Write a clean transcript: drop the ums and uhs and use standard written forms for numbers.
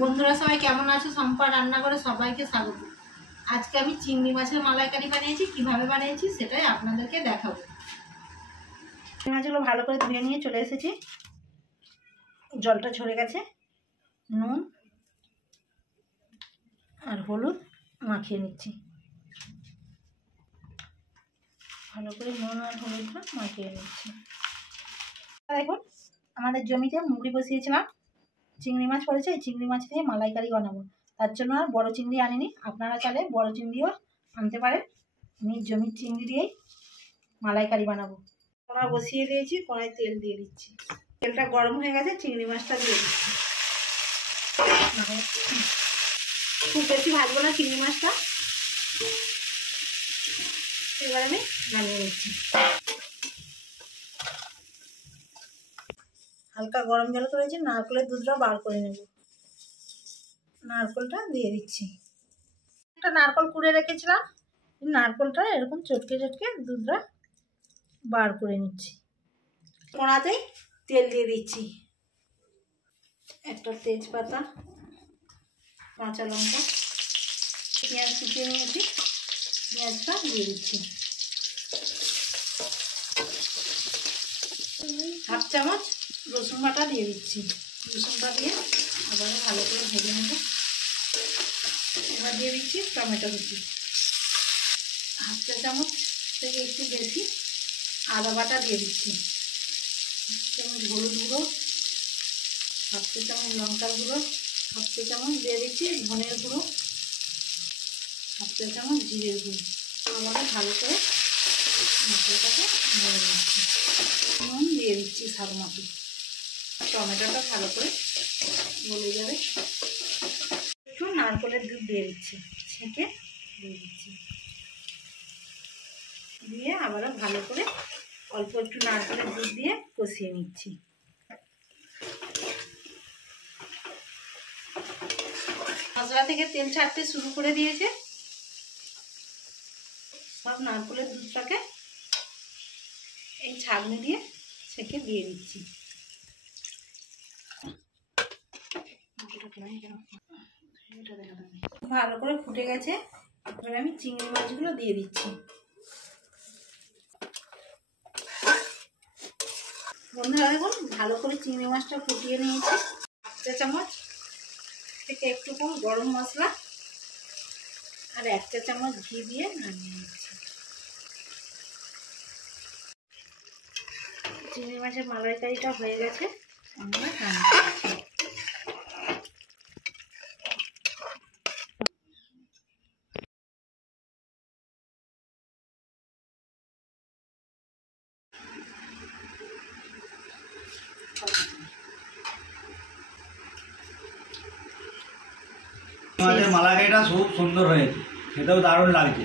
বন্ধুরা সবাই কেমন আছো? সম্পা রান্নাঘরে সবাইকে স্বাগত। আজকে আমি চিংড়ি মাছের মালাইকারি বানিয়েছি। কিভাবে বানিয়েছি সেটাই আপনাদেরকে দেখাবো। চিংড়ি মাছগুলো ভালো করে ধুয়ে নিয়ে চলে এসেছি। জলটা ঝরে গেছে। নুন আর হলুদ মাখিয়ে নিচ্ছি। ভালো করে নুন আর হলুদটা মাখিয়ে নিচ্ছি। দেখুন, আমাদের জমিতে মুড়ি বসিয়েছিলাম, চিংড়ি মাছ পড়েছে। এই চিংড়ি মাছ দিয়ে মালাইকারি বানাবো। তার জন্য আর বড় চিংড়ি আনিনি, আপনারা চাইলে বড় চিংড়িও আনতে পারেন। আমি জমির চিংড়ি দিয়েই মালাইকারি বানাবো। কড়া বসিয়ে দিয়েছি, কড়াই তেল দিয়ে দিচ্ছি। তেলটা গরম হয়ে গেছে, চিংড়ি মাছটা দিয়ে দিচ্ছি। খুব বেশি ভাজবো না চিংড়ি মাছটা। এবার আমি নামিয়ে নিচ্ছি। হালকা গরম জল করেছি, নারকেলের দুধটা বার করে নেব। নারকেলটা দিয়ে দিচ্ছি। একটা নারকেল কুড়ে রেখেছিলাম, নারকেলটা এরকম চটকে চটকে দুধটা বার করে নিচ্ছি। কড়াতেই তেল দিয়ে দিচ্ছি। একটা তেজপাতা, কাঁচা লঙ্কা, পেঁয়াজ কুচিয়ে নিয়েছি, পেঁয়াজটা দিয়ে দিচ্ছি। হাফ চামচ রসুন বাটা দিয়ে দিচ্ছি। রসুনটা দিয়ে আবার ভালো করে ভেজে নেব। এবার দিয়ে দিচ্ছি টমেটো কুচি। হাফ চা চামচ থেকে একটু বেশি আদা বাটা দিয়ে দিচ্ছি। চামচ হলুদ গুঁড়ো, হাফ চা চামচ লঙ্কার গুঁড়ো, হাফ চা চামচ দিয়ে দিচ্ছি ধনের গুঁড়ো, হাফ চা চামচ জিরের গুঁড়ো। আমাকে ভালো করে মশলাটাকে ভেজে নিচ্ছি। নুন দিয়ে দিচ্ছি স্বাদ মতো। টমেটোটা ভালো করে গলে যাবে। একটু নারকেলের দুধ দিয়ে দিচ্ছি, ছেঁকে দিয়ে দিচ্ছি। দিয়ে আবারও ভালো করে অল্প একটু নারকেলের দুধ দিয়ে কষিয়ে নিচ্ছি। মশলা থেকে তেল ছাড়তে শুরু করে দিয়েছে। সব নারকেলের দুধটাকে এই ছাঁকনি দিয়ে ছেঁকে দিয়ে দিচ্ছি। ভালো করে ফুটে গেছে। এবার আমি চিংড়ি মাছগুলো দিয়ে দিচ্ছি। বন্ধুরা দেখুন, ভালো করে চিংড়ি মাছটা ফুটিয়ে নিয়েছি। হাফ চা চামচ থেকে একটু কম গরম মশলা আর 1 চা চামচ ঘি দিয়ে নামিয়ে নিচ্ছি। চিংড়ি মাছের মালাইকারিটা হয়ে গেছে। আমরা নামিয়ে মালাইকারিটা খুব সুন্দর হয়েছে, খেতেও দারুণ লাগছে।